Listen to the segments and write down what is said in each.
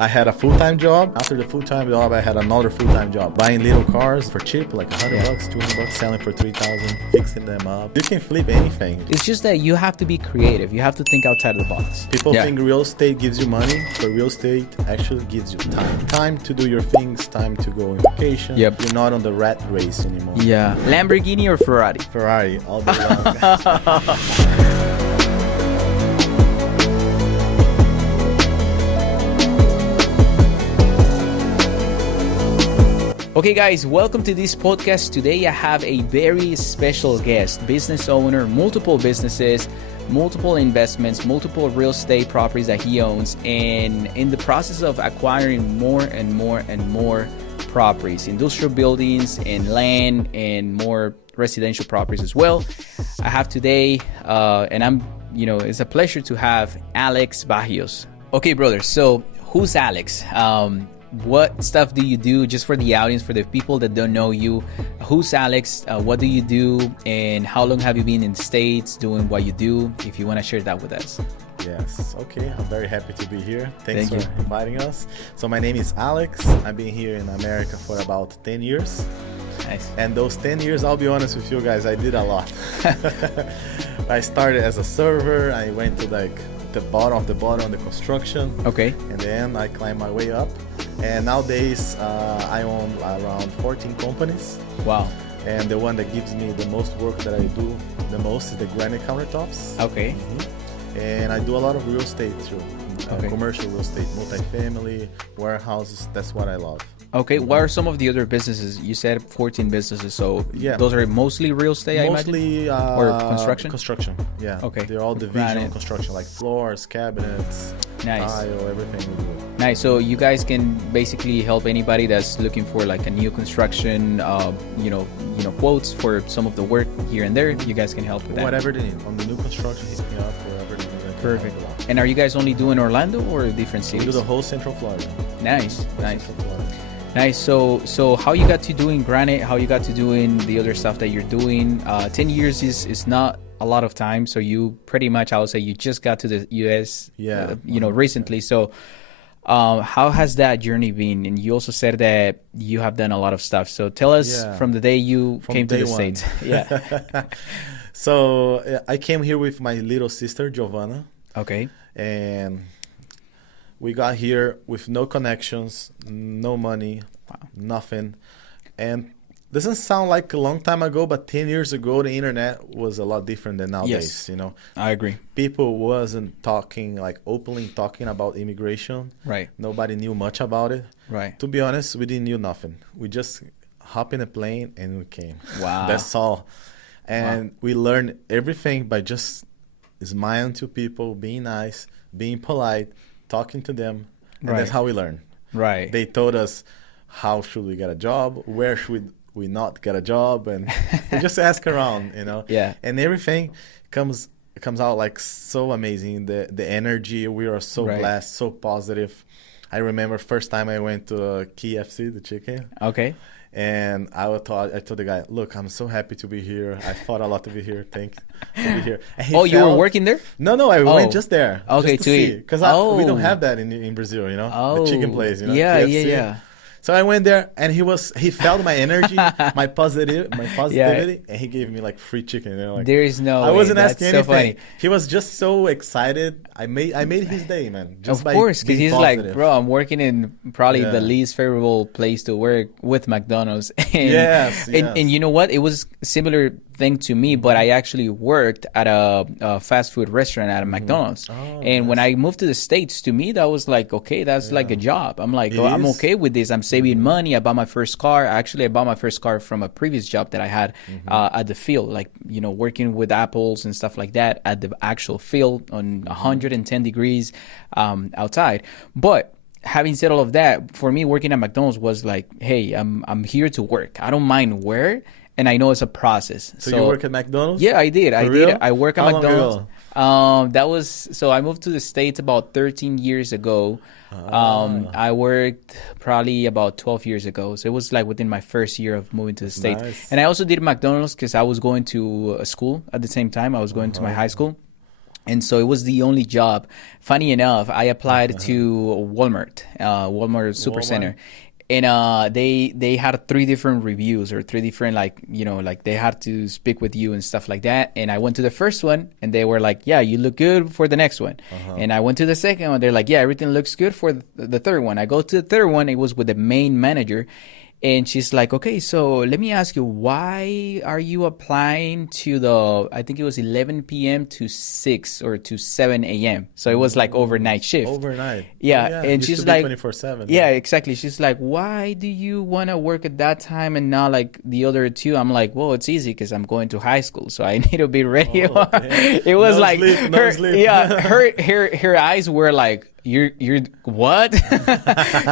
I had a full-time job. After the full-time job, I had another full-time job. Buying little cars for cheap, like $100, $200, selling for $3,000, fixing them up. You can flip anything. It's just that you have to be creative. You have to think outside of the box. People think real estate gives you money, but real estate actually gives you time. Time to do your things, time to go on vacation. Yep. You're not on the rat race anymore. Yeah. Lamborghini or Ferrari? Ferrari, all day long. Okay guys, welcome to this podcast. Today I have a very special guest, business owner, multiple businesses, multiple investments, multiple real estate properties that he owns, and in the process of acquiring more and more properties, industrial buildings and land and more residential properties as well. I have today, it's a pleasure to have Alex Barrios. Okay, brother, so who's Alex? What stuff do you do, just for the audience, for the people that don't know you? Who's Alex? What do you do? And how long have you been in the States doing what you do? If you want to share that with us. Yes, okay. I'm very happy to be here. Thanks Thank for you. inviting us. So my name is Alex. I've been here in America for about 10 years. Nice. And those 10 years, I'll be honest with you guys, I did a lot. I started as a server. I went to the bottom of the construction. Okay. And then I climbed my way up. And nowadays, I own around 14 companies. Wow. And the one that gives me the most work that I do the most is the granite countertops. Okay. And I do a lot of real estate too. Okay. Commercial real estate, multifamily, warehouses. That's what I love. Okay, what are some of the other businesses? You said 14 businesses, so Yeah. those are mostly real estate, I imagine? Mostly Or construction? Construction, yeah. Okay. They're all division Granite. construction, like floors, cabinets, Nice. tile, everything we do. Nice. So you guys can basically help anybody that's looking for like a new construction, quotes for some of the work here and there. You guys can help with that. Whatever they need. On the new construction, hit me up, wherever they need. I can Perfect. help a lot. And are you guys only doing Orlando or different We cities? do the whole Central Florida. Nice. Whole Nice. Central Florida. Nice. So how you got to doing granite? How you got to doing the other stuff that you're doing? 10 years is not a lot of time. So you pretty much, I would say, you just got to the U.S. Yeah. Recently. So how has that journey been? And you also said that you have done a lot of stuff. So tell us from the day you came to the States. Yeah. So I came here with my little sister, Giovanna. Okay. And we got here with no connections, no money, nothing. And doesn't sound like a long time ago, but 10 years ago, the internet was a lot different than nowadays, Yes. I agree. People wasn't talking, like openly talking about immigration. Right. Nobody knew much about it. Right. To be honest, we didn't know nothing. We just hop in a plane and we came. Wow. That's all. And we learned everything by just smiling to people, being nice, being polite, talking to them. And that's how we learn. Right. They told us how should we get a job, where should we not get a job, and we just ask around, Yeah. And everything comes out like so amazing. The energy, we are so blessed, so positive. I remember first time I went to KFC, the chicken. Okay. And I told the guy, look, I'm so happy to be here. I fought a lot to be here. Thanks to be here. And You were working there? No, I went just there. Okay, just to eat. Because we don't have that in Brazil, the chicken place, Yeah, KFC. yeah. So I went there and he felt my energy, my positivity, and he gave me like free chicken. There is no I wasn't way. asking That's so anything. funny. He was just so excited. I made his day, man. Just Of course, because he's positive. like, bro, I'm working in probably the least favorable place to work with McDonald's. And, Yes. And you know what? It was a similar thing to me, but I actually worked at a fast food restaurant at a McDonald's. And when I moved to the States, to me, that was like, okay, that's like a job. I'm like, I'm okay with this. I'm saving money. I bought my first car. Actually, I bought my first car from a previous job that I had at the field, like, working with apples and stuff like that at the actual field on 110 degrees outside. But having said all of that, for me, working at McDonald's was like, hey, I'm here to work. I don't mind where. And I know it's a process. So you work at McDonald's? Yeah, I did. Real? I work at How long McDonald's. ago? I moved to the States about 13 years ago. I worked probably about 12 years ago. So it was like within my first year of moving to the States. Nice. And I also did McDonald's because I was going to a school at the same time. I was going to my high school. And so it was the only job. Funny enough, I applied to Walmart, Walmart Supercenter, and they had 3 different reviews, or 3 different, like, you know, like they had to speak with you and stuff like that. And I went to the first one, and they were like, yeah, you look good for the next one. And I went to the second one, they're like, yeah, everything looks good for the third one. I go to the third one, it was with the main manager. And she's like, okay, so let me ask you, why are you applying to the, I think it was 11 p.m. to 6 or to 7 a.m. So it was like overnight shift. Overnight. Yeah. Oh, yeah. And she's like, 24/7. yeah, exactly. She's like, why do you want to work at that time and not like the other 2? I'm like, well, it's easy because I'm going to high school, so I need to be ready. Oh, it was no like, sleep, her, sleep. yeah, her eyes were like, you're what?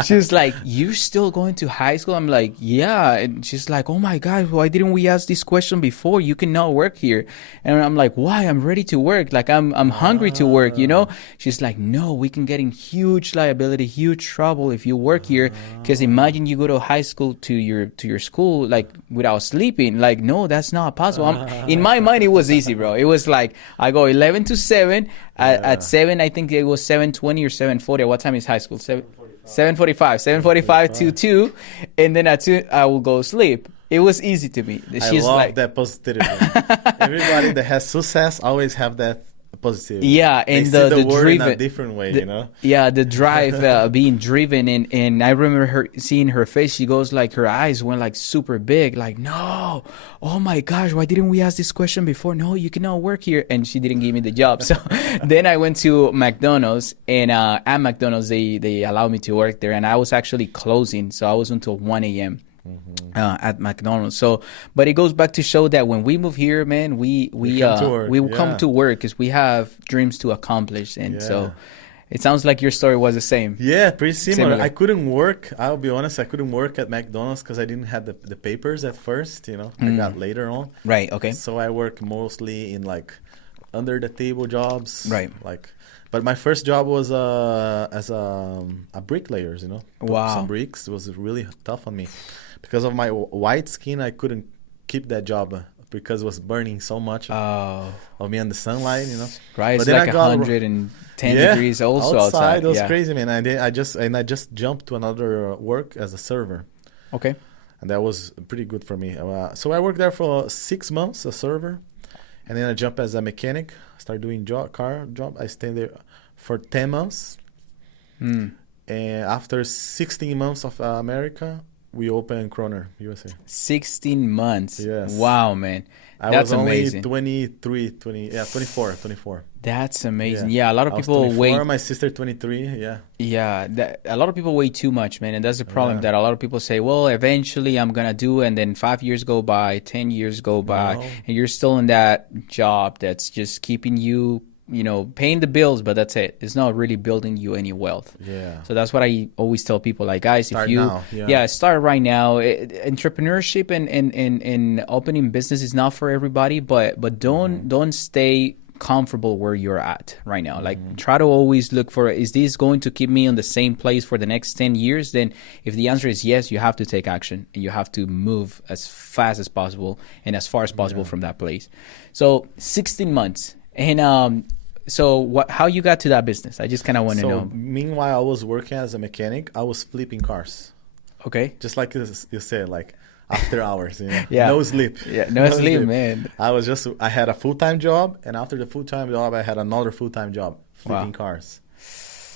She's like, you're still going to high school? I'm like, yeah. And she's like, oh my God, why didn't we ask this question before? You cannot work here. And I'm like, why? I'm ready to work. Like, I'm hungry to work, you know? She's like, no, we can get in huge liability, huge trouble if you work here. Because imagine you go to high school, to your school, like, without sleeping. Like, no, that's not possible. In my mind, it was easy, bro. It was like, I go 11 to 7. At 7, I think it was 7:20 or 7:40. What time is high school? 7:45. 7:45 to 2, and then at 2 I will go sleep. It was easy to me. She's I love like, that positivity. Everybody that has success always have that positivity. Yeah, and they see the word driven, in a different way, you know. Yeah, the drive, being driven, and I remember her seeing her face. She goes like, her eyes went like super big, like, no, oh my gosh, why didn't we ask this question before? No, you cannot work here, and she didn't give me the job. So then I went to McDonald's, and at McDonald's they allowed me to work there, and I was actually closing, so I was until 1 a.m. At McDonald's. So, but it goes back to show that when we move here, man, we come to work because we have dreams to accomplish, and so it sounds like your story was the same. Yeah, pretty similar. I couldn't work. I'll be honest. I couldn't work at McDonald's because I didn't have the papers at first. You know, I got later on. Right. Okay. So I work mostly in like under the table jobs. Right. Like. But my first job was as a bricklayers, you know. Wow. Some bricks. It was really tough on me. Because of my white skin, I couldn't keep that job because it was burning so much of me in the sunlight, you know. Right, but it's like 110 degrees also outside. It was crazy, man. I just jumped to another work as a server. Okay. And that was pretty good for me. So I worked there for 6 months, a server. And then I jumped as a mechanic. Started doing car job. I stayed there for 10 months. And after 16 months of America, we opened Kroner, USA. 16 months. Yes. Wow, man. That's amazing. 24. That's amazing. Yeah, a lot of people wait. My sister 23, yeah. Yeah, a lot of people wait too much, man. And that's the problem that a lot of people say, well, eventually I'm going to do, and then 5 years go by, 10 years go by, and you're still in that job that's just keeping you, you know, paying the bills, but that's it. It's not really building you any wealth. Yeah. So that's what I always tell people, like, guys, start if you, now. Start right now. Entrepreneurship and opening business is not for everybody, but don't stay comfortable where you're at right now. Like, try to always look for, is this going to keep me in the same place for the next 10 years? Then if the answer is yes, you have to take action, and you have to move as fast as possible and as far as possible from that place. So 16 months. And so how you got to that business? I just kind of want to know. Meanwhile, I was working as a mechanic. I was flipping cars. Okay. Just like you said, like after hours, you know? No sleep. Yeah, no sleep, man. I had a full-time job, and after the full-time job, I had another full-time job flipping cars.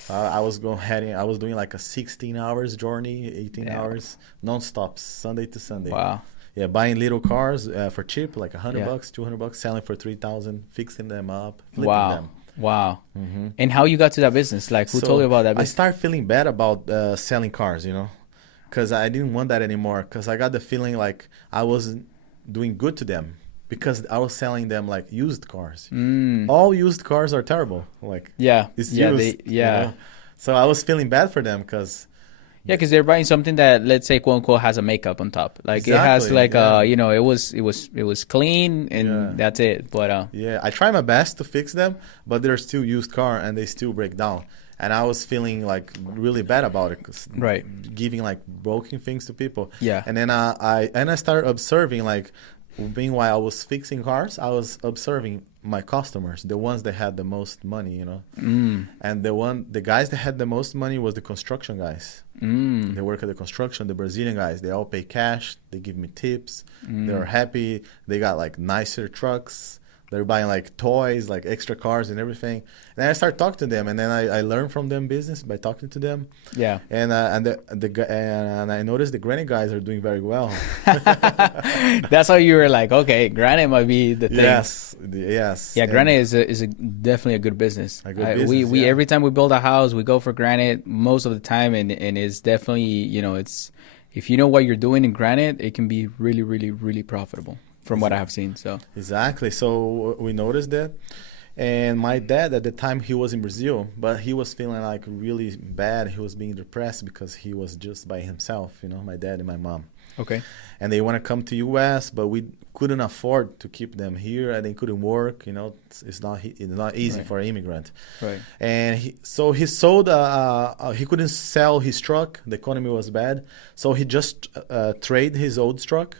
I was doing like a 16 hours journey, 18 hours, non-stop, Sunday to Sunday. Wow. Yeah, buying little cars for cheap, like $100, $200, selling for $3,000, fixing them up, flipping them. Wow. And how you got to that business? Like, who told you about that business? I started feeling bad about selling cars, you know, because I didn't want that anymore, because I got the feeling like I wasn't doing good to them, because I was selling them like used cars. All used cars are terrible. Like, it's used. You know? So I was feeling bad for them because... Yeah, because they're buying something that, let's say, quote unquote, has a makeup on top. Like, it has like you know, it was clean, and that's it. But I try my best to fix them, but they're still used car and they still break down. And I was feeling like really bad about it, cause giving like broken things to people. Yeah. And then I started observing like meanwhile I was fixing cars, I was observing my customers, the ones that had the most money, you know. And the guys that had the most money was the construction guys. They work at the construction, the Brazilian guys, they all pay cash, they give me tips, they're happy, they got like nicer trucks, they're buying like toys, like extra cars and everything. And then I start talking to them, and then I learn from them business by talking to them. Yeah. And I noticed the granite guys are doing very well. That's how you were like, okay, granite might be the thing. Yes. Yeah, granite is definitely a good business. A good business, we every time we build a house, we go for granite most of the time, and it's definitely, you know, it's, if you know what you're doing in granite, it can be really, really, really profitable from what I have seen. So exactly. So we noticed that. And my dad at the time, he was in Brazil, but he was feeling like really bad. He was being depressed because he was just by himself, you know, my dad and my mom. Okay. And they want to come to US, but we couldn't afford to keep them here, and they couldn't work. You know, it's not easy for an immigrant. Right. And he sold. He couldn't sell his truck. The economy was bad, so he just traded his old truck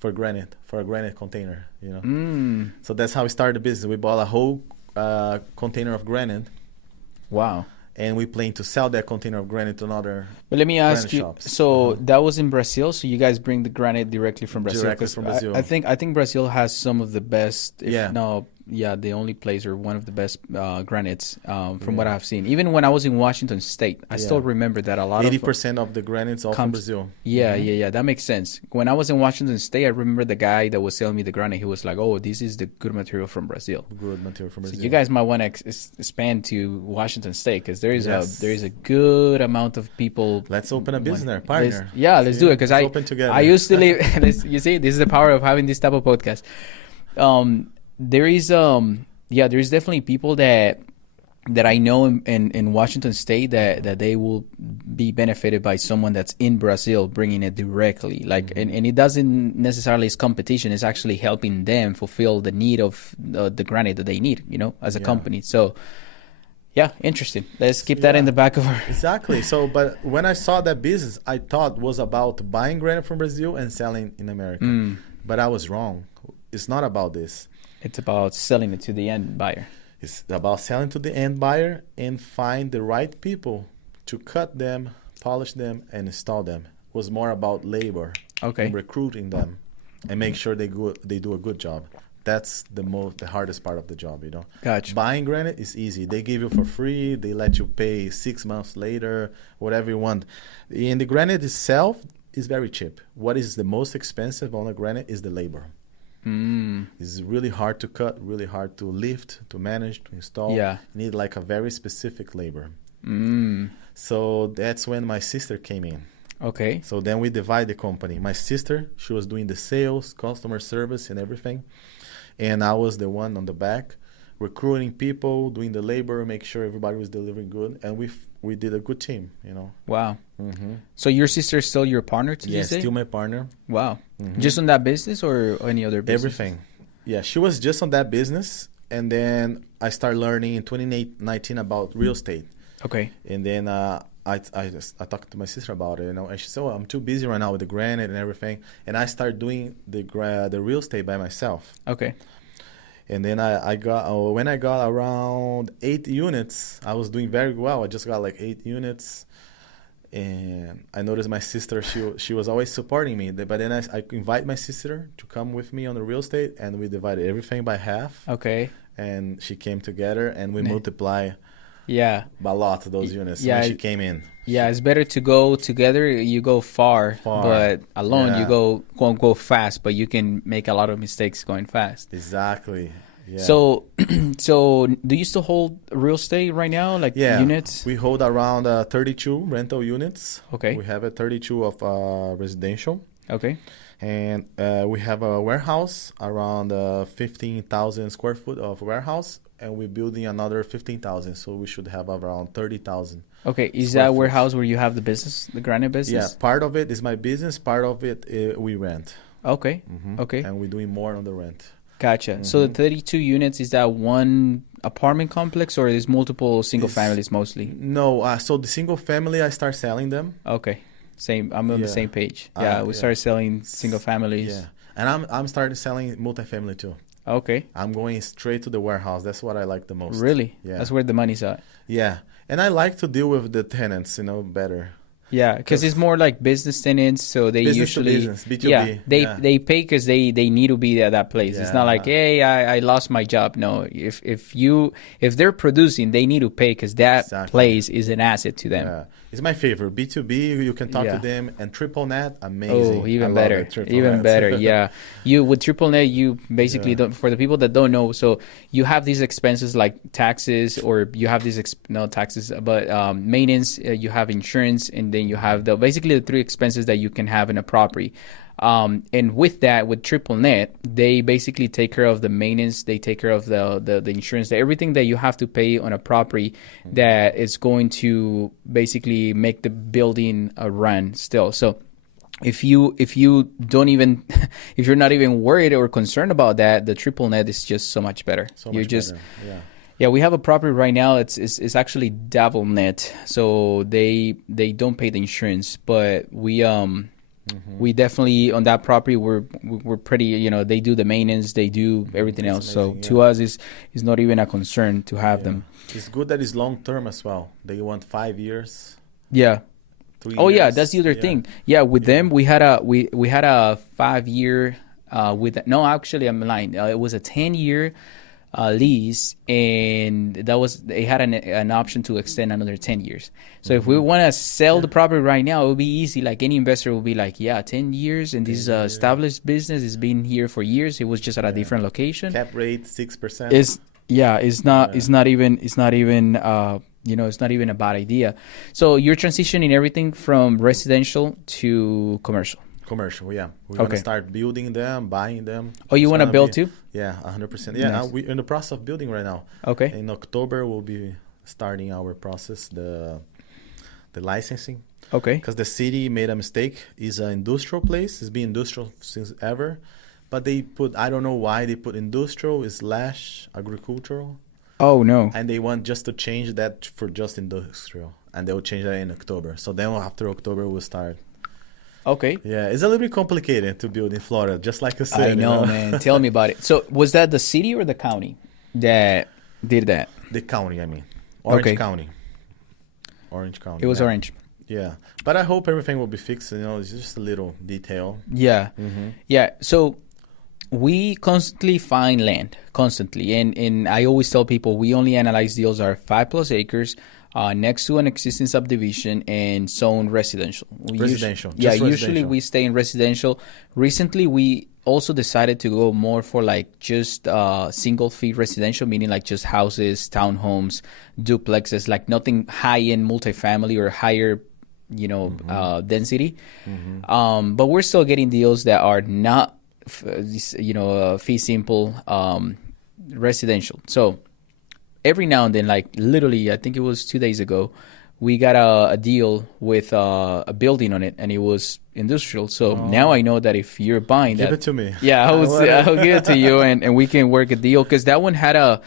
for a granite container. You know. So that's how we started the business. We bought a whole container of granite. Wow. And we plan to sell that container of granite to another. But let me ask you, shops. so that was in Brazil, so you guys bring the granite directly from Brazil? Directly from Brazil. I think Brazil has some of the best, Yeah. the only place or one of the best granites from what I've seen. Even when I was in Washington State, I still remember that a lot 80% of the granites are from Brazil. Yeah, that makes sense. When I was in Washington State, I remember the guy that was selling me the granite. He was like, "Oh, this is the good material from Brazil." Good material from Brazil. So you guys might want to expand to Washington State, because there is a good amount of people. Let's open a business there, partner. Let's do it, because open together. I used to live. You see, this is the power of having this type of podcast. There is definitely people that I know in Washington State that they will be benefited by someone that's in Brazil bringing it directly. Like, and it doesn't necessarily is competition. It's actually helping them fulfill the need of the granite that they need, you know, as a company. So, yeah, interesting. Let's keep that in the back of our... Exactly. So, but when I saw that business, I thought was about buying granite from Brazil and selling in America. But I was wrong. It's not about this. It's about selling it to the end buyer. It's about selling to the end buyer and find the right people to cut them, polish them, and install them. It was more about labor. Okay. And recruiting them and make sure they do a good job. That's the hardest part of the job, you know. Gotcha. Buying granite is easy. They give you for free. They let you pay 6 months later, whatever you want. And the granite itself is very cheap. What is the most expensive on the granite is the labor. It's really hard to cut, really hard to lift, to manage, to install. Yeah. You need like a very specific labor. So that's when my sister came in. Okay. So then we divide the company. My sister, she was doing the sales, customer service, and everything. And I was the one on the back, recruiting people, doing the labor, make sure everybody was delivering good. And we did a good team, you know. Wow. So your sister is still your partner today? Yes, still my partner. Wow. Just on that business or any other business? Everything. Yeah, she was just on that business. And then I started learning in 2019 about real estate. Okay. And then I talked to my sister about it, you know, and she said, "Oh, I'm too busy right now with the granite and everything." And I started doing the real estate by myself. Okay. And then when I got around 8 units, I was doing very well. I just got like 8 units. And I noticed my sister, she was always supporting me. But then I invite my sister to come with me on the real estate, and we divided everything by half. Okay. And she came together, and we multiply by a lot those units. Yeah. When she came in. Yeah, it's better to go together. You go far. But alone you won't go fast, but you can make a lot of mistakes going fast. Exactly. Yeah. So do you still hold real estate right now, like units? We hold around 32 rental units. Okay. We have 32 of residential. Okay. And we have a warehouse around 15,000 square foot of warehouse, and we're building another 15,000, so we should have around 30,000. Okay, is that warehouse where you have the business, the granite business? Yeah, part of it is my business, part of it we rent. Okay, okay. And we're doing more on the rent. Gotcha. So the 32 units, is that one apartment complex, or is multiple single families mostly? No, so the single family, I start selling them. Okay. Same. I'm on the same page. Yeah, we started selling single families. Yeah. And I'm starting selling multifamily too. Okay. I'm going straight to the warehouse. That's what I like the most. Really? Yeah. That's where the money's at. Yeah. And I like to deal with the tenants, better. Yeah, because it's more like business tenants, so they Business usually to business, B2B. They pay because they need to be at that place. It's not like, hey, I lost my job. No, if they're producing, they need to pay because that place is an asset to them. Yeah. It's my favorite. B2B, you can talk to them, and triple net, amazing. Oh, even better. Even better. Yeah. You with triple net, you basically don't, for the people that don't know, so you have these expenses like taxes, or you have these no taxes, but maintenance, you have insurance, and then you have basically the three expenses that you can have in a property. And with that, with triple net, they basically take care of the maintenance, they take care of the insurance, everything that you have to pay on a property that is going to basically make the building run still. So if you don't even if you're not even worried or concerned about that, the triple net is just so much better. Better. Yeah, we have a property right now. It's actually double net, so they don't pay the insurance, but we definitely on that property we're pretty, they do the maintenance, they do everything else. Amazing, so to us is not even a concern to have them. It's good that it's long term as well. They want 5 years. Yeah. 3 years. Oh yeah, that's the other thing. Yeah, with them we had a 5 year no, actually I'm lying. It was a 10-year lease, and they had an option to extend another 10 years. So if we want to sell the property right now, it would be easy. Like any investor will be like, 10 years, and this is an established business. It's been here for years. It was just at a different location. Cap rate 6%. It's not even a bad idea. So you're transitioning everything from residential to commercial. Commercial, yeah. We're going to start building them, buying them. Oh, you want to build too? Yeah, 100%. Yeah, nice. We're in the process of building right now. Okay. In October, we'll be starting our process, the licensing. Okay. Because the city made a mistake. It's an industrial place. It's been industrial since ever. But they put, I don't know why they put industrial / agricultural. Oh, no. And they want just to change that for just industrial. And they'll change that in October. So then after October, we'll start. Okay. Yeah, it's a little bit complicated to build in Florida, just like you said. I know, man. Tell me about it. So was that the city or the county that did that? The county, I mean. Orange County. Orange County. It was Orange. Yeah. But I hope everything will be fixed. It's just a little detail. Yeah. Mm-hmm. Yeah. So we constantly find land, constantly. And I always tell people we only analyze deals that are 5+ acres, next to an existing subdivision and zone residential. Usually we stay in residential. Recently, we also decided to go more for like just single feet residential, meaning like just houses, townhomes, duplexes, like nothing high-end multifamily or higher, density. Mm-hmm. But we're still getting deals that are not, fee simple residential. So every now and then, like literally, I think it was 2 days ago, we got a deal with a building on it, and it was industrial. So now I know that if you're buying that, give it to me. Yeah, I'll give it to you, and we can work a deal, because that one had a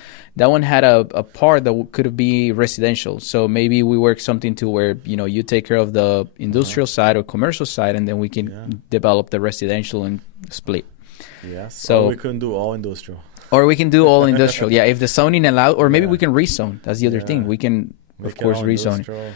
part that could be residential. So maybe we work something to where you take care of the industrial side or commercial side, and then we can develop the residential and split. Yes. So we can do all industrial. Or we can do all industrial. Yeah, if the zoning allows, or maybe we can rezone. That's the other thing. We can, of course, rezone.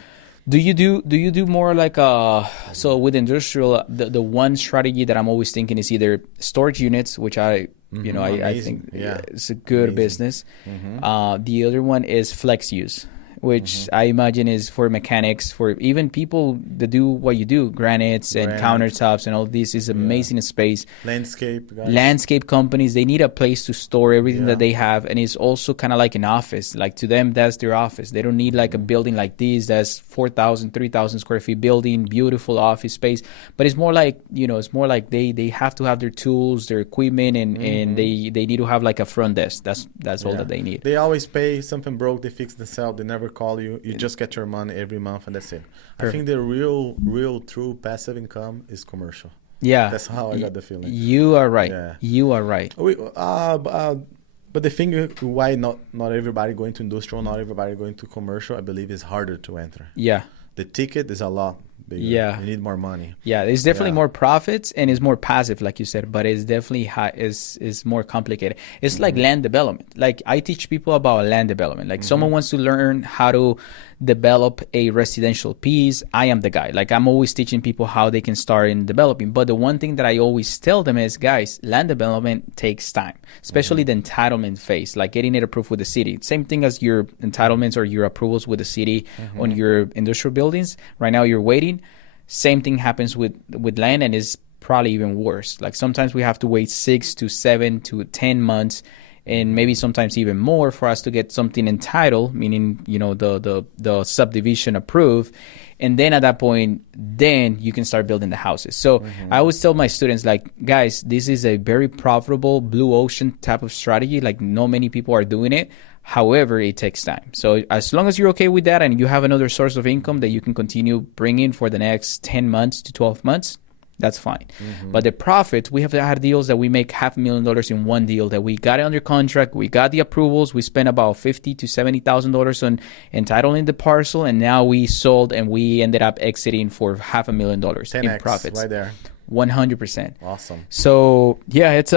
Do you do more like so with industrial? The one strategy that I'm always thinking is either storage units, which I think it's a good business. Mm-hmm. The other one is flex use, which I imagine is for mechanics, for even people that do what you do, granites and countertops and all this is amazing space. Landscape companies, they need a place to store everything that they have, and it's also kind of like an office. Like to them, that's their office. They don't need like a building like this that's 4,000, 3,000 square feet building, beautiful office space. But it's more like, it's more like they have to have their tools, their equipment, and they need to have like a front desk. That's all that they need. They always pay. Something broke, they fix themselves. They never call you. You just get your money every month, and that's it. Perfect. I think the real true passive income is commercial. Yeah, that's how I got the feeling. You are right. Yeah. You are right. But the thing why not everybody going to industrial, not everybody going to commercial, I believe is harder to enter. Yeah. The ticket is a lot bigger. Yeah. You need more money. Yeah, it's definitely Yeah. more profits and it's more passive, like you said, but it's definitely is more complicated. It's like land development. Like I teach people about land development. Like someone wants to learn how to develop a residential piece, I am the guy. Like I'm always teaching people how they can start in developing. But the one thing that I always tell them is, guys, land development takes time, especially the entitlement phase, like getting it approved with the city. Same thing as your entitlements or your approvals with the city on your industrial buildings. Right now you're waiting. Same thing happens with land, and is probably even worse. Like sometimes we have to wait 6 to 7 to 10 months, and maybe sometimes even more for us to get something entitled, meaning the subdivision approved, and then at that point, then you can start building the houses. So I always tell my students, like, guys, this is a very profitable blue ocean type of strategy. Like not many people are doing it. However, it takes time. So as long as you're okay with that and you have another source of income that you can continue bringing for the next 10 months to 12 months, that's fine. But the profit, we have had deals that we make $500,000 in one deal that we got it under contract. We got the approvals. We spent about $50,000 to $70,000 on entitling the parcel. And now we sold and we ended up exiting for $500,000 in 10x profits. right there. 100%. Awesome. So yeah, it's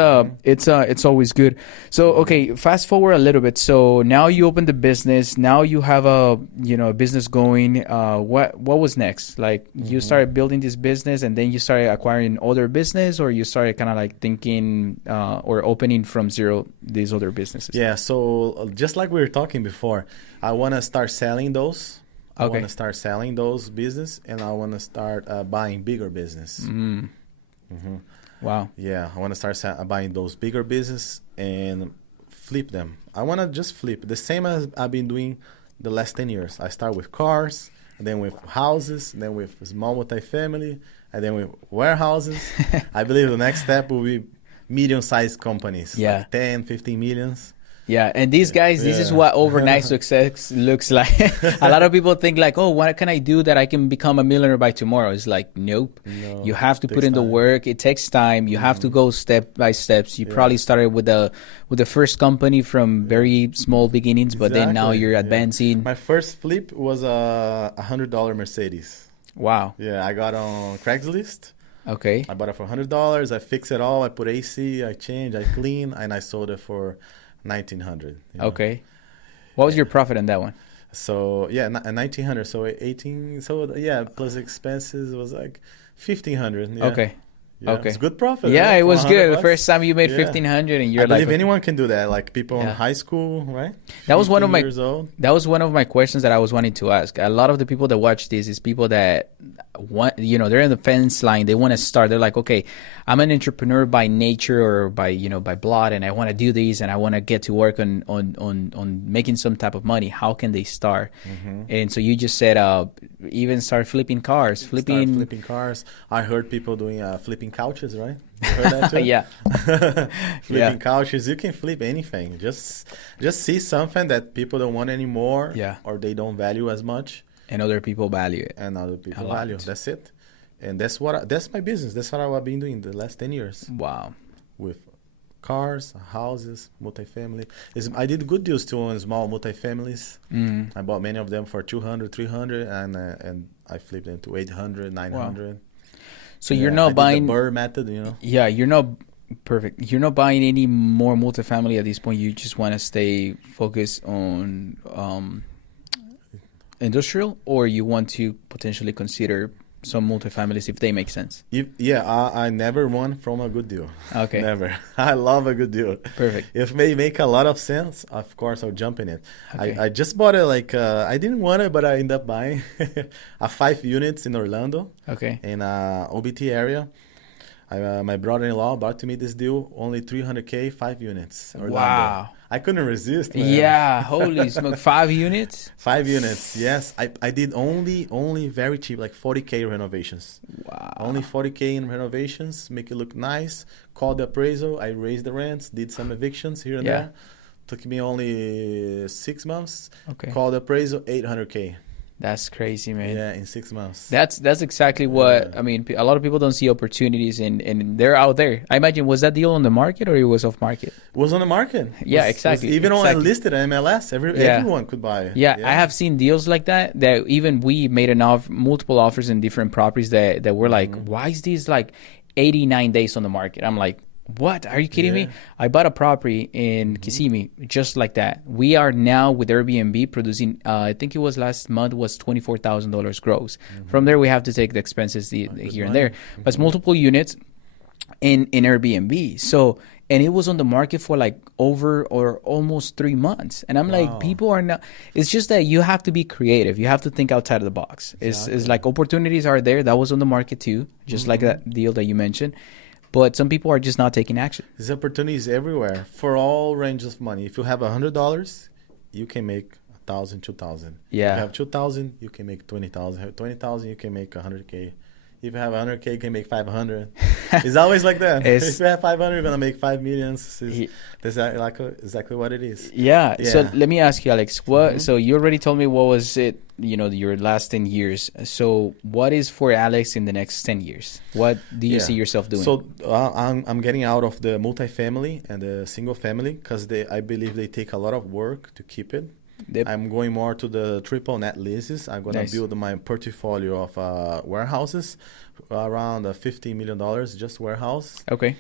always good. So okay, fast forward a little bit. So now you open the business. Now you have a business going. What was next? Like you started building this business, and then you started acquiring other business, or you started kind of like thinking or opening from zero these other businesses. Yeah. So just like we were talking before, I want to start selling those. I Okay. want to start selling those business, and I want to start buying bigger business. Wow. Yeah, I want to start buying those bigger business and flip them. I want to just flip the same as I've been doing the last 10 years. I start with cars, and then with houses, and then with small multifamily, and then with warehouses. I believe the next step will be medium-sized companies, Yeah. like 10, 15 millions. Yeah, and these guys, this is what overnight success looks like. A lot of people think like, oh, what can I do that I can become a millionaire by tomorrow? It's like, nope. No, You have to put takes in the time. work. It takes time. You have to go step by steps. You probably started with the first company from very small beginnings, but then now Exactly, you're yeah. advancing. My first flip was a $100 Mercedes. Wow. Yeah, I got on Craigslist. Okay. I bought it for $100. I fixed it all. I put AC, I changed, I cleaned, and I sold it for $1,900. Okay. What was your profit on that one? So yeah, $1,900. So 18. So yeah, plus expenses was like $1,500. Yeah. Okay. Yeah, Okay. It's good profit. Yeah, right? it was good. The $100. first time you made Yeah. 1,500 and I you're like, believe anyone can do that. Like people in Yeah. high school, right? That was one of 15 my years old. That was one of my questions that I was wanting to ask. A lot of the people that watch this is people that want, they're in the fence line. They want to start. They're like, okay, I'm an entrepreneur by nature or by blood, and I want to do this, and I want to get to work on making some type of money. How can they start? And so you just said, even start flipping cars, Start flipping cars. I heard people doing flipping couches, right? You heard that too? Yeah. Flipping couches. You can flip anything. Just see something that people don't want anymore, Yeah. or they don't value as much, And other people value it. and other people A lot. value. That's it. And that's my business. That's what I've been doing the last 10 years Wow. with cars, houses, multifamily. I did good deals too on small multifamilies. I bought many of them for 200, 300, and I flipped them to 800, 900. So Yeah, you're I not did buying. the Burr method, Yeah, you're not perfect. You're not buying any more multifamily at this point. You just want to stay focused on industrial, or you want to potentially consider some multifamilies if they make sense. I never won from a good deal. Okay. Never. I love a good deal. Perfect. If they make a lot of sense, of course I'll jump in it. Okay. I just bought it I didn't want it, but I ended up buying a 5 units in Orlando Okay. in OBT area. My brother-in-law bought to me this deal, only $300K, 5 units. Orlando. Wow. I couldn't resist, man. Yeah. Holy smoke. 5 units? 5 units, yes. I did only very cheap, like 40K renovations. Wow. Only 40K in renovations, make it look nice. Called the appraisal, I raised the rents, did some evictions here and Yeah. there. Took me only 6 months. Okay. Called the appraisal, $800K. That's crazy, man. Yeah, in 6 months. That's exactly what Yeah. I mean. A lot of people don't see opportunities, and they're out there. I imagine, was that deal on the market or it was off market? It was on the market. Yeah, Was exactly. even on Exactly. listed at MLS, everyone could buy it. Yeah, I have seen deals like that. That even we made multiple offers in different properties that were like, why is this like 89 days on the market? I'm like, what? Are you kidding me? I bought a property in Kissimmee just like that. We are now with Airbnb producing, I think it was last month was $24,000 gross. From there, we have to take the expenses here and there. But it's multiple units in Airbnb. So, and it was on the market for like over or almost 3 months. And I'm like, people are not, it's just that you have to be creative. You have to think outside of the box. It's like opportunities are there. That was on the market too, just like that deal that you mentioned. But some people are just not taking action. There's opportunities everywhere for all ranges of money. If you have $100, you can make 1,000, 2,000. Yeah. If you have 2,000, you can make 20,000. Have 20,000, you can make 100K. If you have 100K, you can make 500. It's always like that. If you have 500, you're gonna make 5 million. That's exactly what it is. Yeah. Yeah. So let me ask you, Alex. What? So you already told me what was it. Your last 10 years. So what is for Alex in the next 10 years? What do you see yourself doing? So I'm getting out of the multifamily and the single family because I believe they take a lot of work to keep it. Yep. I'm going more to the triple net leases. I'm going to build my portfolio of warehouses around $50 million, just warehouse. Okay.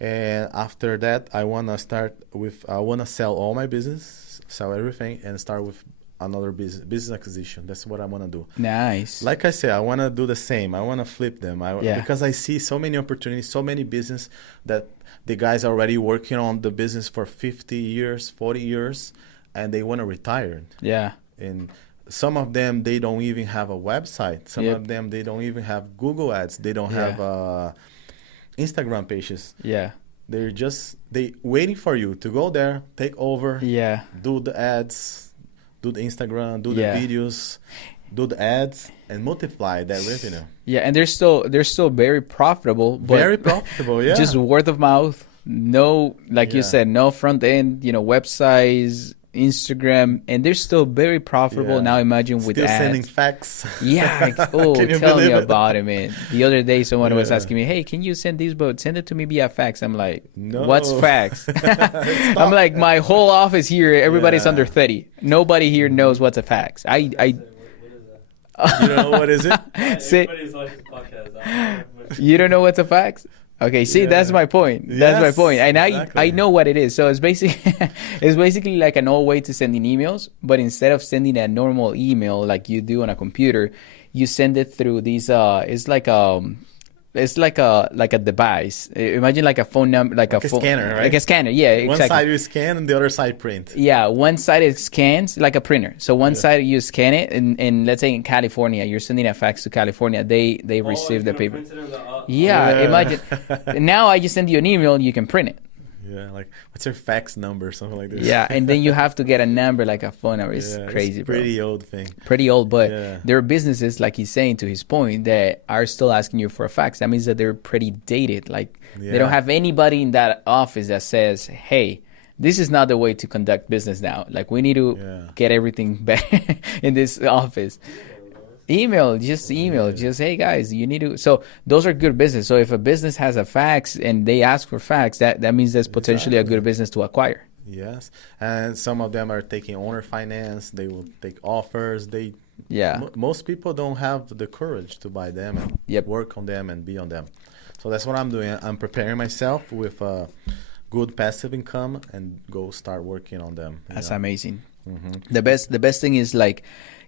And after that, I want to sell all my business, sell everything, and start with another business acquisition. That's what I want to do. Nice. Like I said, I want to do the same. I want to flip them. Because I see so many opportunities, so many business that the guys are already working on the business for 50 years, 40 years, and they want to retire. Yeah. And some of them, they don't even have a website. Some of them, they don't even have Google ads. They don't have Instagram pages. Yeah. They waiting for you to go there, take over, do the ads, do the Instagram, do the videos, do the ads, and multiply that revenue. Yeah, and they're still very profitable. But very profitable, yeah. Just word of mouth. No, like you said, no front end. Websites, Instagram, and they're still very profitable. Now imagine with still ads. Sending fax. Yeah. Tell me about it, man. The other day, someone was asking me, "Hey, can you send these? But send it to me via fax." I'm like, no. What's fax? I'm like, my whole office here, everybody's under 30. Nobody here knows what's a fax. You don't know what is it? Everybody's watching the podcast. You don't know what's a fax? Okay, see, that's my point. That's my point. And I know what it is. So it's basically like an old way to sending emails, but instead of sending a normal email like you do on a computer, you send it through these it's like a device. Imagine like a phone number, like a scanner, right? Like a scanner, yeah, exactly. One side you scan and the other side print. Yeah, one side it scans like a printer. So one side you scan it, and let's say in California, you're sending a fax to California. They receive the paper. Imagine. Now I just send you an email, and you can print it. Yeah, like what's your fax number, something like this. Yeah, and then you have to get a number like a phone number. It's crazy, it's pretty old thing. Pretty old, but there are businesses, like he's saying to his point, that are still asking you for a fax. That means that they're pretty dated. Like they don't have anybody in that office that says, "Hey, this is not the way to conduct business now. Like we need to get everything back in this office." Email, just hey guys, you need to. So those are good business. So if a business has a fax and they ask for fax, that means there's potentially a good business to acquire. Yes, and some of them are taking owner finance. They will take offers. Most people don't have the courage to buy them and work on them and be on them. So that's what I'm doing. I'm preparing myself with a good passive income and go start working on them. That's amazing. Mm-hmm. The best thing is like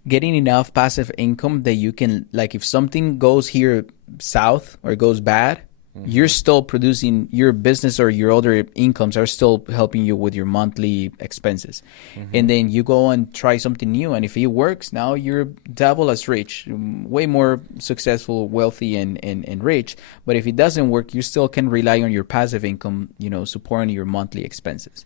getting enough passive income that you can, like, if something goes here south or goes bad, you're still producing, your business or your other incomes are still helping you with your monthly expenses. And then you go and try something new, and if it works, now you're double as rich, way more successful, wealthy, and rich. But if it doesn't work, you still can rely on your passive income, supporting your monthly expenses.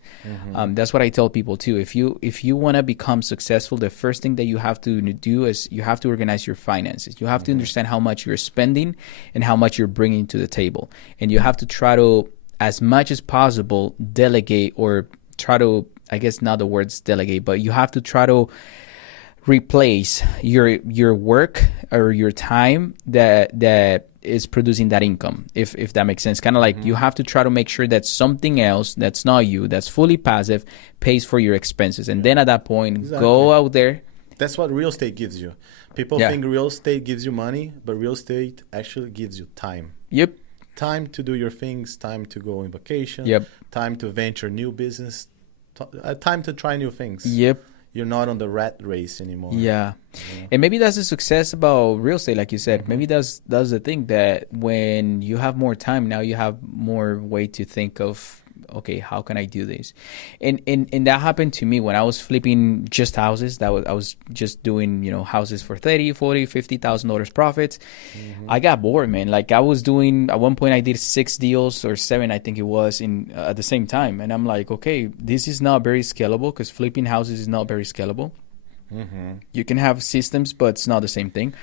That's what I tell people too. If you want to become successful, the first thing that you have to do is you have to organize your finances. You have to understand how much you're spending and how much you're bringing to the table. And you have to try to, as much as possible, delegate, or try to, I guess not the words delegate, but you have to try to replace your work or your time that is producing that income, if that makes sense. Kind of like you have to try to make sure that something else that's not you, that's fully passive, pays for your expenses. And then at that point, go out there. That's what real estate gives you. People think real estate gives you money, but real estate actually gives you time. Yep. Time to do your things, time to go on vacation, time to venture new business, time to try new things. Yep. You're not on the rat race anymore. Yeah. And maybe that's the success about real estate, like you said. Maybe that's the thing, that when you have more time, now you have more way to think of, okay, how can I do this? And that happened to me when I was flipping just houses. I was just doing, houses for $30,000, $40,000, $50,000 profits. I got bored, man. Like I was doing, at one point I did 6 deals or 7, I think it was, in at the same time. And I'm like, okay, this is not very scalable, because flipping houses is not very scalable. You can have systems, but it's not the same thing.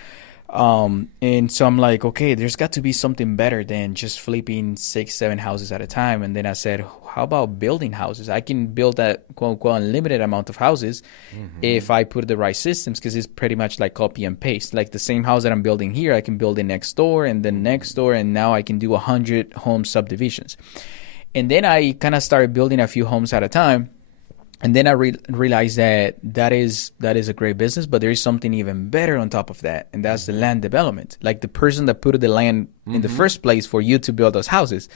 And so I'm like, okay, there's got to be something better than just flipping 6, 7 houses at a time. And then I said, how about building houses? I can build that quote unquote unlimited amount of houses if I put the right systems, because it's pretty much like copy and paste. Like the same house that I'm building here, I can build it next door and then next door, and now I can do 100 home subdivisions. And then I kind of started building a few homes at a time. And then I realized that is a great business, but there is something even better on top of that, and that's the land development. Like the person that put the land in the first place for you to build those houses.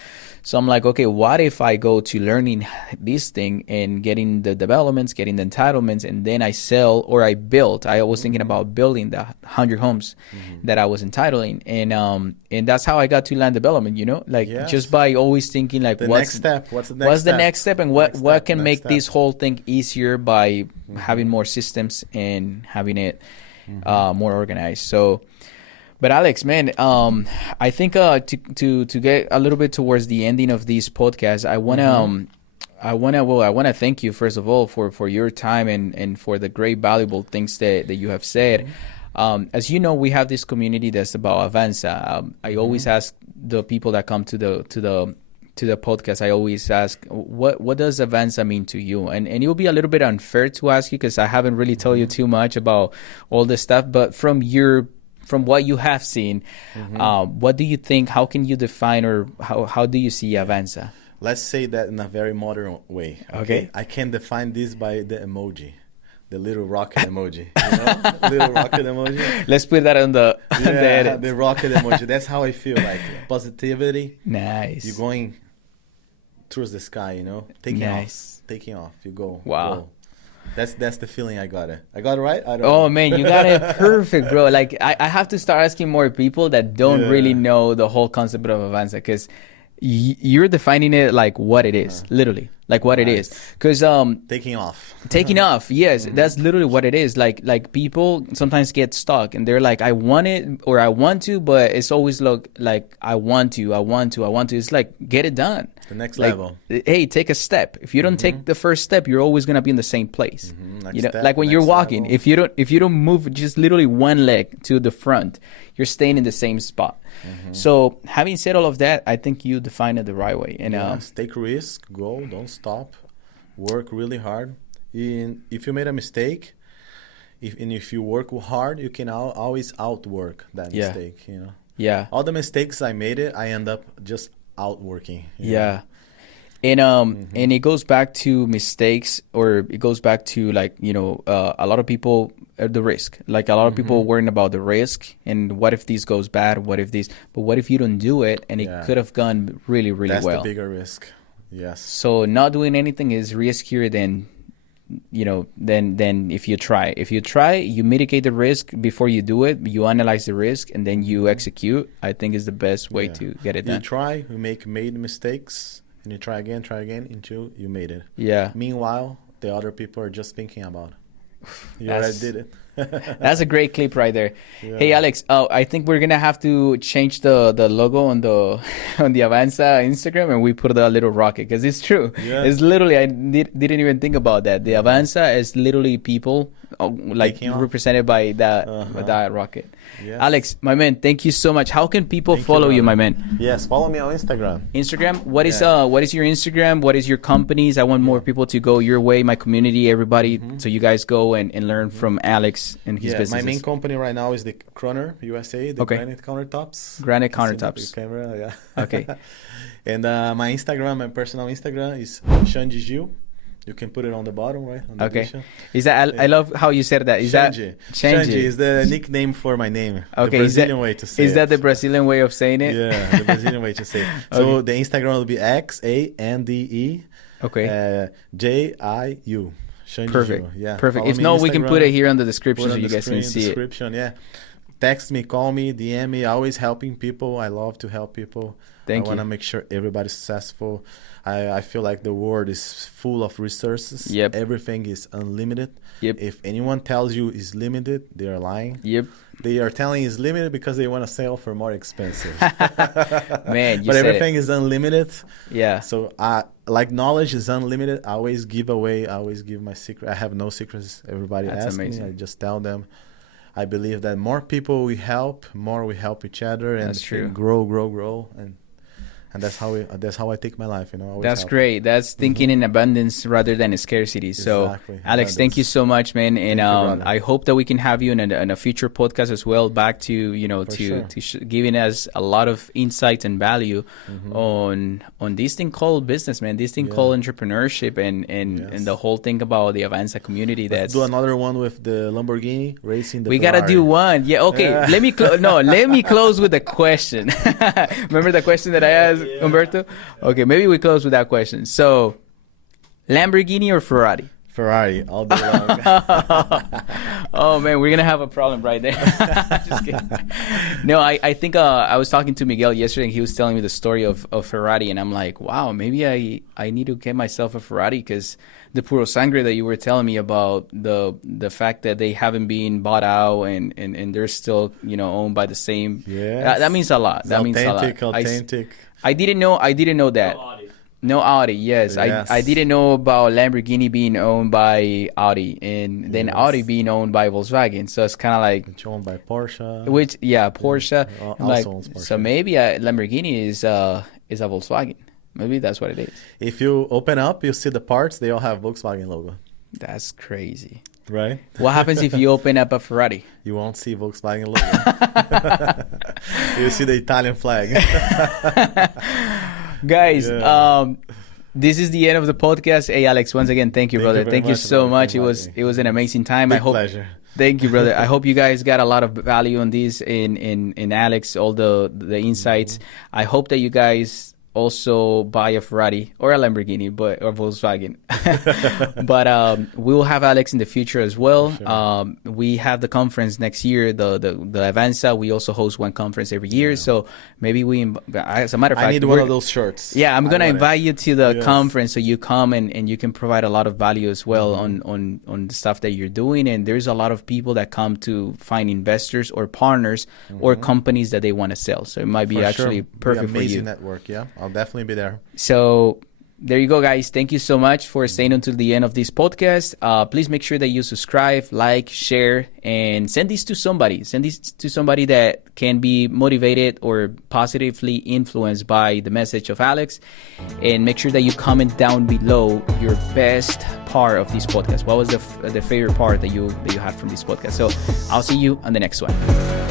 So I'm like, okay, what if I go to learning this thing and getting the developments, getting the entitlements, and then I sell or I build. I was thinking about building the 100 homes that I was entitling, and that's how I got to land development. Just by always thinking like, what's the next step, and what can make this whole thing easier by having more systems and having it more organized. So, but Alex, man, I think to get a little bit towards the ending of this podcast, I wanna thank you first of all for your time and for the great valuable things that you have said. As you know, we have this community that's about Avanza. I always ask the people that come to the podcast, I always ask, what does Avanza mean to you? And it will be a little bit unfair to ask you, because I haven't really told you too much about all this stuff. But from what you have seen, what do you think? How can you define, or how do you see Avanza? Let's say that in a very modern way. Okay. I can define this by the emoji. The little rocket emoji, little rocket emoji. Let's put that on the edit. The rocket emoji. That's how I feel. Like positivity. Nice. You're going towards the sky. Taking off. You go. Wow. Go. That's the feeling I got it. I got it right? I don't know. Man, you got it perfect, bro. Like I have to start asking more people that don't really know the whole concept of Avanza, because you're defining it like what it is, literally, like what it is. Because taking off, yes, that's literally what it is. Like people sometimes get stuck and they're like, I want it, or I want to, but it's always like I want to. It's like, get it done. The next level. Hey, take a step. If you don't take the first step, you're always gonna be in the same place. Like when you're walking, if you don't move just literally one leg to the front, you're staying in the same spot. So having said all of that, I think you define it the right way. And take risk, go, don't stop, work really hard. If you made a mistake, if you work hard, you can always outwork that mistake. Yeah. All the mistakes I made, I end up just outworking. And and it goes back to mistakes, or it goes back to like, a lot of people, the risk. Like a lot of people worrying about the risk and what if this goes bad, but what if you don't do it and it could have gone really, really well. That's the bigger risk. Yes. So not doing anything is riskier than if you try. If you try, you mitigate the risk before you do it, you analyze the risk, and then you execute. I think is the best way to get it done. You try, you made mistakes, and you try again until you made it. Yeah. Meanwhile, the other people are just thinking about it. You already did it. That's a great clip right there. Yeah. Hey Alex, I think we're gonna have to change the logo on the Avanza Instagram, and we put a little rocket, because it's true. Yeah. It's literally, I didn't even think about that. The Avanza is literally people represented by that rocket. Yes. Alex, my man, thank you so much. How can people follow you, my man? Yes, follow me on Instagram. What is your Instagram? What is your companies? I want more people to go your way, my community, everybody. So you guys go and learn from Alex Alex and his business? My main company right now is the Kroner USA, the Okay. granite countertops. Granite You see the countertops. camera, yeah. Okay. And my Instagram, my personal Instagram is Xande Gil. You can put it on the bottom, right? On the Okay. description. Is that I love how you said that. Is Xande. that Xande is the nickname for my name. Okay, The Brazilian way to say it. Is that the Brazilian way of saying it? Yeah, the Brazilian way to say it. So the Instagram will be XANDE Okay. JIU. Xande Perfect. Gil. Yeah. Perfect. Follow If me not, on we can Instagram, put it here on the put description it so on you the guys can screen, see it. description, yeah. Text me, call me, DM me. Always helping people. I love to help people. Thank I want to you. make sure everybody's successful. I feel like the world is full of resources. Yep. Everything is unlimited. Yep. If anyone tells you it's limited, they are lying. Yep. They are telling it's limited because they want to sell for more expensive. Man, you But said everything it. is unlimited. Yeah. So like knowledge is unlimited. I always give away. I always give my secret. I have no secrets. Everybody That's asks amazing. me. I just tell them. I believe that more people we help, more we help each other, and That's true. grow, and that's how I take my life. Always That's help. great. That's thinking in abundance rather than scarcity. So, Exactly. Alex, thank you Abundance. so much, man. And Thank you, brother. I hope that we can have you in a future podcast as well. Back to sure. giving us a lot of insights and value on this thing called business, man. This thing Yeah. called entrepreneurship and Yes. the whole thing about the Avanza community. Let's do another one with the Lamborghini racing the We gotta Ferrari. do one. Yeah. Okay. Yeah. Let me close with a question. Remember the question that I asked Humberto? Okay. Maybe we close with that question. So, Lamborghini or Ferrari? Ferrari all day long. Oh man, we're gonna have a problem right there. Just kidding. No, I think I was talking to Miguel yesterday and he was telling me the story of Ferrari and I'm like, wow, maybe I need to get myself a Ferrari because the Puro Sangre that you were telling me about, the fact that they haven't been bought out and they're still owned by the same. Yes. That means a lot. That means a lot. Authentic. I didn't know that. No Audi, yes. Yes. I didn't know about Lamborghini being owned by Audi and then Yes. Audi being owned by Volkswagen. So it's kind of like, It's owned by Porsche. Porsche. Also I'm like, owns Porsche. so maybe Lamborghini is a Volkswagen. Maybe that's what it is. If you open up, you see the parts. They all have Volkswagen logo, That's crazy. right? What happens if you open up a Ferrari? You won't see Volkswagen logo. You see the Italian flag. Guys, Yeah. this is the end of the podcast. Hey, Alex, once again, thank you, Thank brother. you very Thank you much, so brother, much. for inviting me. It was an amazing time. I Big hope. pleasure. Thank you, brother. I hope you guys got a lot of value on this in Alex, all the insights. I hope that you guys also buy a Ferrari or a Lamborghini, or Volkswagen. But we will have Alex in the future as well. Sure. We have the conference next year, the Avanza. We also host one conference every year. So maybe as a matter of fact, I need one of those shirts. yeah, I'm gonna I want invite it. you to the Yes. conference so you come and you can provide a lot of value as well on the stuff that you're doing. And there's a lot of people that come to find investors or partners or companies that they want to sell. So it might be For actually sure. perfect Be for amazing you. network, yeah. I'll definitely be there. So there you go, guys. Thank you so much for staying until the end of this podcast. Please make sure that you subscribe, like, share, and send this to somebody. Send this to somebody that can be motivated or positively influenced by the message of Alex. And make sure that you comment down below your best part of this podcast. What was the favorite part that you had from this podcast? So I'll see you on the next one.